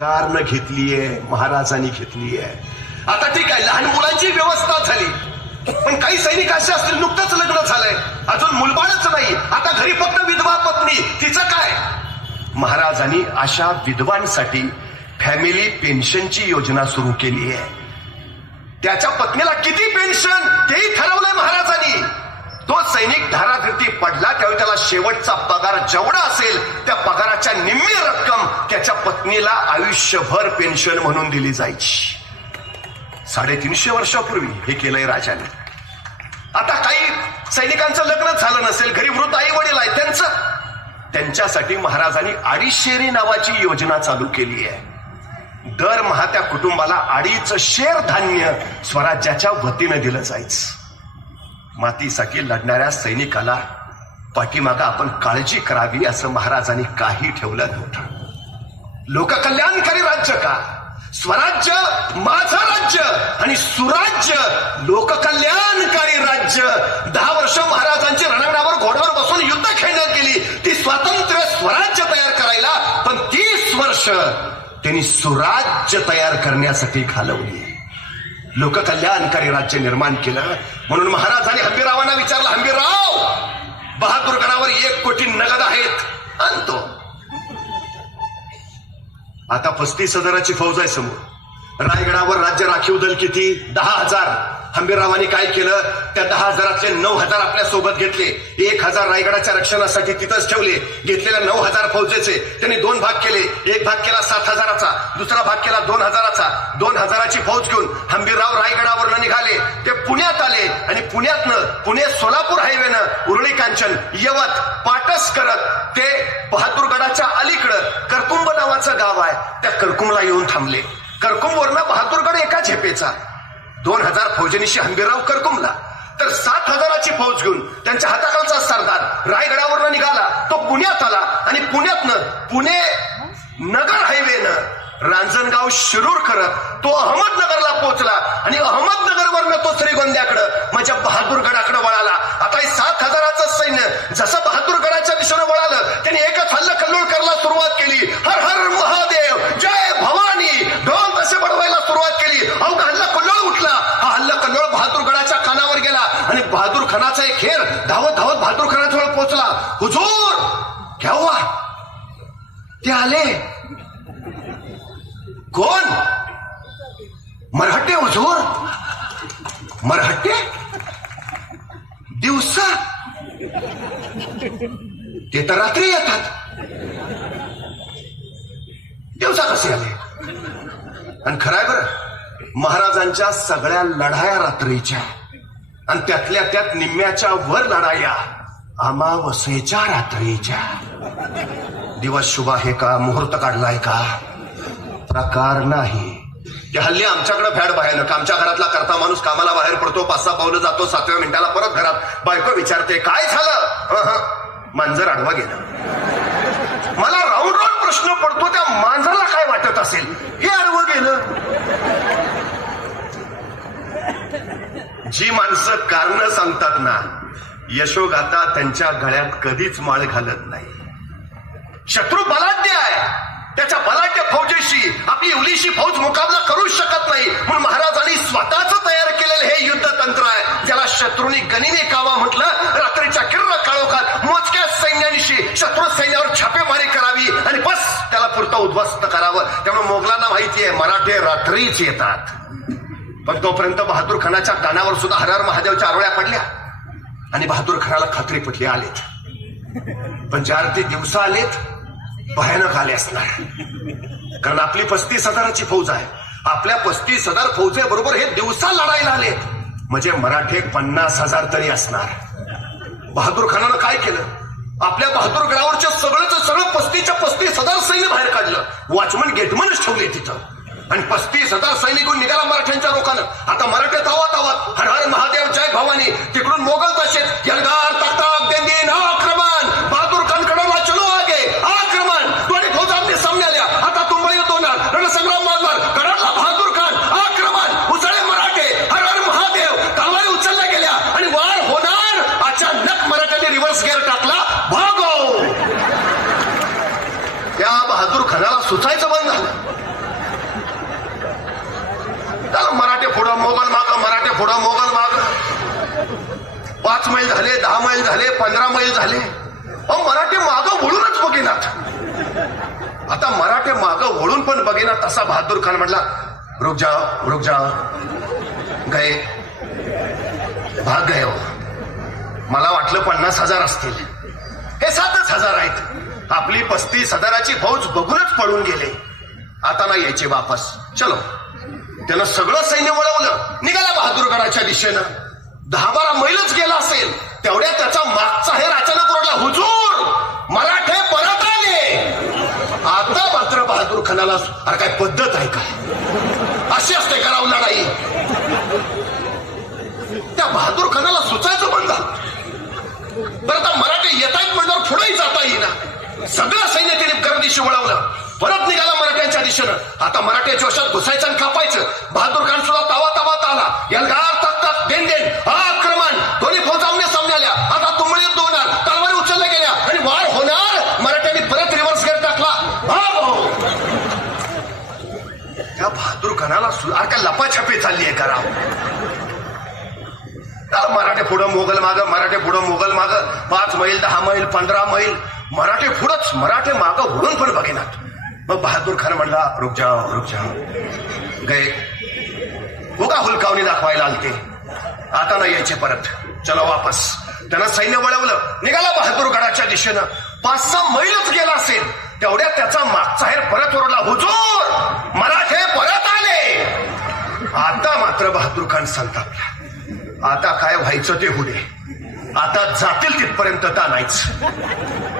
कारनं घेतलीये महाराजांनी घेतलीये. आता ठीक आहे लहान मुलांची व्यवस्था झाली. पण काही सैनिक असे असतील नुकतंच लग्न झालंय. अजून मुलबाळच नाही. आता घरी फक्त विधवा पत्नी. तिचं काय? महाराजांनी अशा विधवांसाठी फॅमिली पेन्शनची योजना सुरू केली आहे. त्याच्या पत्नीला किती पेन्शन तेही ठरवलंय महाराजांनी. शेवटचा पगार जेवढा असेल त्या पगाराच्या निम्मी रक्कम त्याच्या पत्नीला आयुष्यभर पेन्शन म्हणून दिली जायची. साडेतीनशे वर्षापूर्वी हे केलंय राजाने. आता काही सैनिकांचं लग्न झालं नसेल घरी वृद्ध आई वडील आहे त्यांचं. त्यांच्यासाठी महाराजांनी अडीचशेरी नावाची योजना चालू केली आहे. दरमहा त्या कुटुंबाला अडीच शेर धान्य स्वराज्याच्या वतीनं दिलं जायचं. मातीसाठी लढणाऱ्या सैनिकाला पाठीमागं आपण काळजी करावी असं महाराजांनी काही ठेवलं नव्हतं. लोककल्याणकारी राज्य का? स्वराज्य माझं राज्य आणि सुराज्य लोककल्याणकारी राज्य. दहा वर्ष महाराजांची रणांगणावर घोड्यावर बसून युद्ध खेळण्यात गेली ती स्वातंत्र्य स्वराज्य तयार करायला पण तीस वर्ष त्यांनी सुराज्य तयार करण्यासाठी घालवली. लोककल्याणकारी राज्य निर्माण केलं. म्हणून महाराजांनी हंबीरावांना विचारलं हंबीरराव बहादूरगडावर एक कोटी नगद आहेत. आणतो. आता पस्तीस हजाराची फौज आहे समोर. रायगडावर राज्य राखीव दल किती? दहा हजार. हंबीररावांनी काय केलं? त्या दहा हजारातले नऊ हजार आपल्यासोबत घेतले. एक हजार रायगडाच्या रक्षणासाठी तिथंच ठेवले. घेतलेल्या नऊ हजार फौजेचे त्यांनी दोन भाग केले. एक भाग केला सात हजाराचा दुसरा भाग केला दोन हजाराचा. दोन हजाराची फौज घेऊन हंबीरराव रायगडावर निघाले. ते पुण्यात आले. आणि पुण्यातनं पुणे सोलापूर हायवेनं उरळी कांचन यवत पाटस करत ते बहादूरगडाच्या अलीकडं करकुंब नावाचं गाव आहे. त्या करकुंबला येऊन थांबले. करकुंबवरनं बहादूरगड एका झेपेचा. दोन हजार फौजनीशी हंबीरराव करकुंबला तर सात हजाराची फौज घेऊन त्यांच्या हाताखालचा सरदार रायगडावरनं निघाला. तो पुण्यात आला आणि पुण्यातनं पुणे नगर हायवेनं रांजणगाव शिरूर करत तो अहमदनगरला पोहोचला आणि अहमदनगरवरनं तो श्रीगोंद्याकडं म्हणजे बहादूरगडाकडे वळाला. आता हे सात हजाराचं सैन्य जसं बहादूरगडाच्या दिशेने वळालं त्यांनी एकच हल्ल कल्लोळ करायला सुरुवात केली. हर हर महादेव जय भवानी. ढोल तसे बडवायला सुरुवात केली. अवघा हल्ला कल्लोळ उठला? हा हल्ला कल्लोळ बहादूरगडाच्या खानावर गेला आणि बहादूर खानाचा एक खेर धावत धावत बहादूर खानाजवळ पोहोचला. हुजूर घ्यावा ते आले. कोण मरहट्टे हुजूर? मरहट्टे? दिवसा? ते तर रात्री येतात. दिवसा कसे आले? आणि खराय बर महाराजांच्या सगळ्या लढाया रात्रीच्या आणि त्यातल्या त्यात निम्म्याच्या वर लढाया अमावस्येच्या रात्रीच्या. दिवस शुभ आहे का? मुहूर्त काढलाय का? प्रकार नाही. ते हल्ली आमच्याकडे फॅड भयानक आमच्या घरातला करता माणूस कामाला बाहेर पडतो पाच सहा पावलं जातो सातव्या मिनिटाला परत घरात बायको विचारते काय झालं? मांजर आडवा गेलं. मला राऊंड राऊंड प्रश्न पडतो त्या मांजराला काय वाटत असेल? हे आडवं गेलं. जी माणसं कारण सांगतात ना यशोगाथा त्यांच्या गळ्यात कधीच माळ घालत नाही. शत्रू बलाढ्य त्याच्या बलाढ्य फौजेशी आपली उलीशी फौज मुकाबला करूच शकत नाही. म्हणून महाराजांनी स्वतःच तयार केलेलं हे युद्ध तंत्र आहे. ज्याला शत्रूंनी गणिने कावा म्हटलं रात्रीच्या किरण काळोखात मोजक्या सैन्यानिशी शत्रू सैन्यावर छापेमारी करावी आणि बस त्याला पुरतं उद्ध्वस्त करावं. त्यामुळे मोगलांना माहिती आहे मराठे रात्रीच येतात. पण तोपर्यंत बहादूर खानाच्या कानावर सुद्धा हरहर महादेवच्या आरोळ्या पडल्या. आणि बहादूर खानाला खात्री पटली आलेत. पण चार ते दिवसा आलेत भयानक आले असणार. कारण आपली पस्तीस हजाराची फौज आहे. आपल्या पस्तीस हजार फौजेबरोबर हे दिवसा लढायला आले म्हणजे मराठे पन्नास हजार तरी असणार. बहादूर खानानं काय केलं? आपल्या बहादूर गडावरच्या सगळंच सगळं पस्तीच्या पस्तीस हजार सैन्य बाहेर काढलं. वॉचमन गेटमनच ठेवले तिथं. आणि पस्तीस हजार सैनिकून निघाला मराठ्यांच्या रोखानं. आता मराठे धावत आवात हर हर महादेव जय भवानी. तिकडून मोगल तसेच. यलगार तख्ताक देंदीन आक्रमण बहादूर खान कडला चलो आगे आक्रमण दोन्ही फौजांनी सामने आल्या आता तुंबई होणार रणसंग्राम मारणार कडला बहादूर खान आक्रमण उसळे मराठे हर हर महादेव तलवारी उचलल्या गेल्या आणि वार होणार अचानक मराठ्यांनी रिव्हर्स गेअर टाकला भागो त्या बहादूर खानाला सुचायचं बंद झालं दहा मैल झाले पंधरा मैल झाले. अहो मराठे मागं वळूनच बघेनात. आता मराठे मागं वळून पण बघेनात तसा बहादूर खान म्हटला रुक जा रुक जा गए भाग गए हो. मला वाटलं पन्नास हजार असतील. हे सातच हजार आहेत. आपली पस्तीस हजाराची फौज बघूनच पळून गेले. आता ना यायचे वापस. चलो. त्यानं सगळं सैन्य वळवलं. निघाला बहादूरगडाच्या दिशेनं. दहा बारा मैलच गेला असेल तेवढ्या त्याचा मागचा हे अचानक ओरडला हुजूर मराठे परत आले. आता मात्र बहादूर खानाला अरे काय पद्धत आहे का अशी असते करावं लढाई त्या बहादूर खानाला सुचायचं पण झालं. बरं आता मराठे येत आहेत म्हणल्यावर पुढेही जाता येईना. सगळं सैन्य त्याने कर वळवलं परत निघाला मराठ्यांच्या दिशेनं. आता मराठ्या जोशात घुसायचं आणि कापायचं. बहादूर खान सुद्धा तावा तावात आला यलगार तक आक्रमण. दोन्ही फौज आमने सामने आल्या आता तुंबळ युद्ध होणार तलवारी उचलल्या गेल्या. आणि वाढ होणार. मराठ्यांनी परत रिव्हर्स गेअर टाकला. भाग त्या बहादूर खानाला अरे काय लपाछपी चालली आहे करा मराठे पुढं मोगल माग मराठे पुढं मोगल माग. पाच मैल दहा मैल पंधरा मैल. मराठे पुढंच मराठे माग उडून पण बघेनात. मग बहादूर खान म्हणला रुक जाओ रुक जाओ. गए. उगा हुलकावणी दाखवायला आलते. आता नाही यायचे परत. चला वापस. त्यानं सैन्य वळवलं. निघाला बहादूरगडाच्या दिशेनं. पाच सहा मैलच गेला असेल. तेवढ्या त्याचा मागचा हेर परत ओरडला हुजूर मराठे परत आले. आता मात्र बहादूर खान संतापला. आता काय व्हायचं ते होऊ दे. आता जातील तिथपर्यंत ता नाहीच.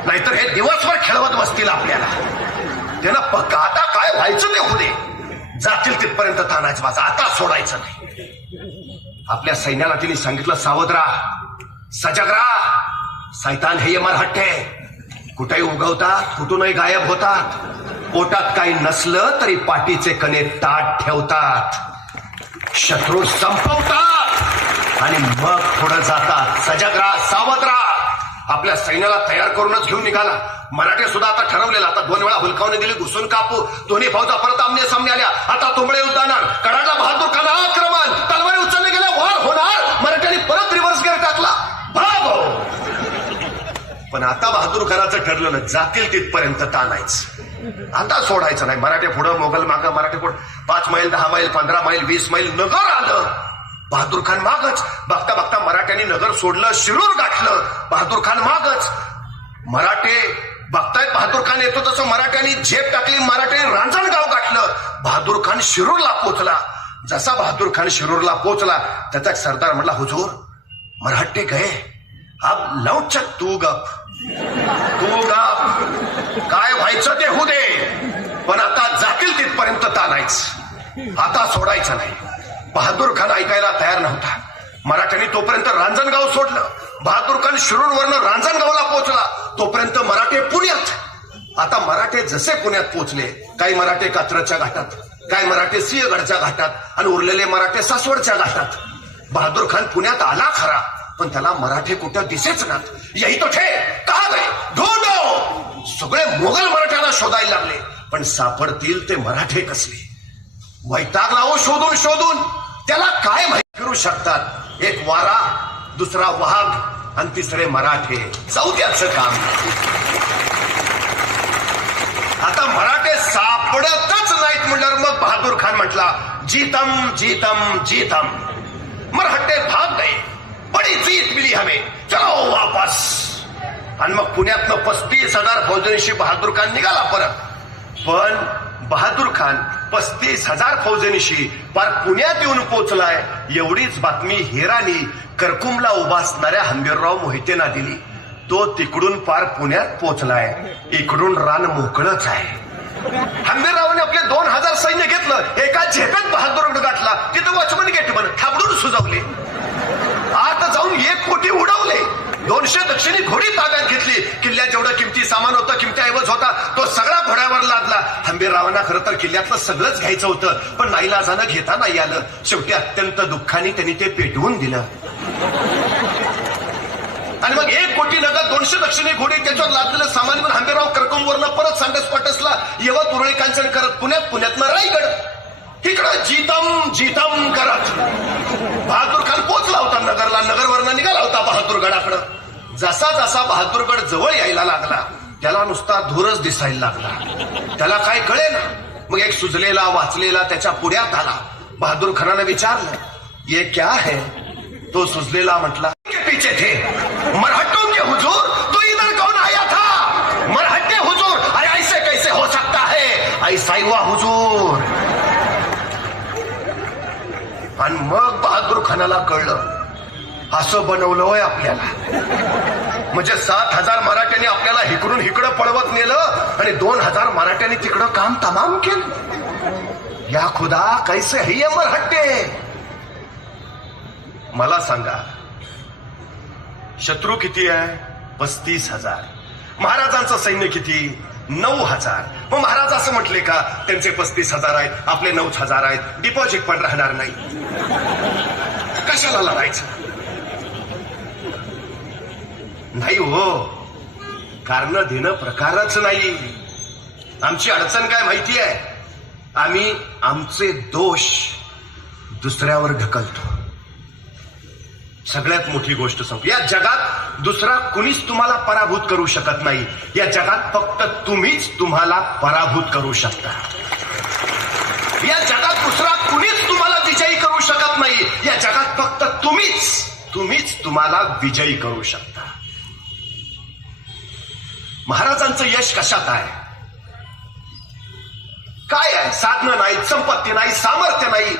नाहीतर हे दिवसभर खेळवत बसतील आपल्याला. त्यांना पक्का आता काय व्हायचं ते होऊ दे. जातील तिथपर्यंत तानाच माझा. आता सोडायचं नाही. आपल्या सैन्याला तिने सांगितलं सावध राहा सजग राहा सैतान हे हट्टे. कुठेही उगवतात कुठूनही गायब होतात. पोटात काही नसलं तरी पाठीचे कणे ताट ठेवतात. शत्रू संपवतात. आणि मग पुढे जातात. सजग राहा सावध राहा आपल्या सैन्याला तयार करूनच घेऊन निघाला. मराठे सुद्धा आता ठरवलेला आता दोन वेळा हुलकावणी दिली घुसून कापू. दोन्ही फौजा परत आमने सामने आल्या. आता तुंबळे उद्दानार कडाडला बहादूर खाना आक्रमण. तलवारी उचलले वार होणार मराठ्यांनी परत रिव्हर्स गेअर टाकला. भाऊ पण आता बहादूर ठरलं ना जातील तिथपर्यंत ताणायच. आता सोडायचं नाही. मराठे पुढं मोगल माग मराठे पुढं. पाच मैल दहा मैल पंधरा मैल वीस मैल नगर आलं. बहादूर खान मागच. बघता बघता मराठ्यांनी नगर सोडलं शिरूर गाठलं. बहादूर खान मागच. मराठे बघतायत बहादूर खान येतो तसं मराठ्यांनी झेप टाकली मराठ्यांनी रांजणगाव गाठलं. बहादूर खान शिरूरला पोचला जसा बहादूर खान शिरूरला पोचला त्याचा सरदार म्हटला हुजूर मराठे गए अब लवचक तू गप. तू गप. काय व्हायचं ते होऊ दे. पण आता जातील तिथपर्यंत ताणायच आता सोडायचं नाही. बहादूर खान ऐकायला तयार नव्हता. मराठ्यांनी तोपर्यंत रांजणगाव सोडलं. बहादूर खान शिरूरवरनं रांजणगावला पोहोचला तोपर्यंत मराठे पुण्यात. आता मराठे जसे पुण्यात पोहोचले काही मराठे कात्रच्या घाटात. काय मराठे सिंहगडच्या घाटात आणि उरलेले मराठे सासवडच्या घाटात? बहादूर खान पुण्यात आला खरा पण त्याला मराठे कुठं दिसेच ना यही तो ठे कहा गए ढोंडो! सगळे मोगल मराठ्याला शोधायला लागले पण सापडतील ते मराठे कसले? वैताग लावू शोधून शोधून! त्याला काय माहिती? करू शकतात. एक वारा दुसरा वाघ आणि तिसरे मराठे. चौथ्याचं काम. आता मराठे सापडतच नाहीत म्हणल्यावर मग बहादूर खान म्हटला जीतम जीतम जीतम. मराठे भाग गए बडी जीत मिली हमें चलो वापस. आणि मग पुण्यातनं पस्तीस हजार फौजनीशी बहादूर खान निघाला परत. पण बहादूर खान पस्तीस हजार फौजनीशी पार पुण्यात येऊन पोहोचलाय एवढीच बातमी हेरानी करकुमला उभा असणाऱ्या हंबीरराव मोहितेना दिली. तो तिकडून पार पुण्यात पोचलाय. इकडून रान मोकळच आहे. हंबीररावाने आपले दोन हजार सैन्य घेतलं एका झेपेत बहादूर गाठला. तिथं वॉचमन गेट म्हण थांबडून सुजावले. आत जाऊन एक कोटी उडवले. दोनशे दक्षिणी घोडी ताब्यात घेतली. किल्ल्यात जेवढं किमती सामान होतं किमती ऐवज होता तो सगळा घोड्यावर लादला. हंबीररावांना खरं तर किल्ल्यातलं सगळंच घ्यायचं होतं पण नाईलाजानं घेता नाही आलं. शेवटी अत्यंत दुःखाने त्यांनी ते पेटवून दिलं. आणि मग एक कोटी नगद दोनशे दक्षिणी घोडी त्याच्यावर लादलेलं सामान पण हंबीरराव करकमवरनं परत सांडस पाटसला. येवा तुरळे कांचन करत पुण्यात पुण्यातनं रायगड. इकडं जीतम जीतम करत. बहादूर खान पोचला होता नगरला. नगरवरनं निघाला होता बहादूरगडाकडं. जसा जसा बहादूरगड जवळ यायला लागला त्याला नुसता धूरच दिसायला लागला. त्याला काय कळे ना मग एक सुजलेला वाचलेला त्याच्या पुढ्यात आला. बहादूर खानाने विचारलं ये क्या है? तो सुजलेला म्हटला के पीछे थे मरहट्टों के हुजूर तो इधर कौन आया था मरहट्टे हुजूर अरे ऐसे कैसे हो सकता है साईवा हुजूर. आणि मग बहादूर खानाला कळलं असं बनवलंय आपल्याला. म्हणजे सात हजार मराठ्यांनी आपल्याला इकडून इकडं पळवत नेलं आणि दोन हजार मराठ्यांनी तिकडं काम तमाम केलं. या खुदा कैसे हे ये मराठे? मला सांगा शत्रू किती आहे? पस्तीस हजार. महाराजांचं सैन्य किती? नऊ हजार. मग महाराज असं म्हटले का त्यांचे पस्तीस हजार आहेत आपले नऊच हजार आहेत डिपॉझिट पण राहणार नाही. कशाला लढायचं? नाही हो. कारण देणं प्रकारच नाही. आमची अडचण काय माहिती आहे? आम्ही आमचे दोष दुसऱ्यावर ढकलतो. सगळ्यात मोठी गोष्ट सांगतो या जगात दुसरा कुणीच तुम्हाला पराभूत करू शकत नाही. या जगात फक्त तुम्हीच तुम्हाला पराभूत करू शकता. या जगात दुसरा कुणीच तुम्हाला विजयी करू शकत नाही. या जगात फक्त तुम्हीच तुम्हीच तुम्हाला विजयी करू शकता. महाराजांचं यश कशात आहे? काय आहे? साधनं नाही संपत्ती नाही सामर्थ्य नाही.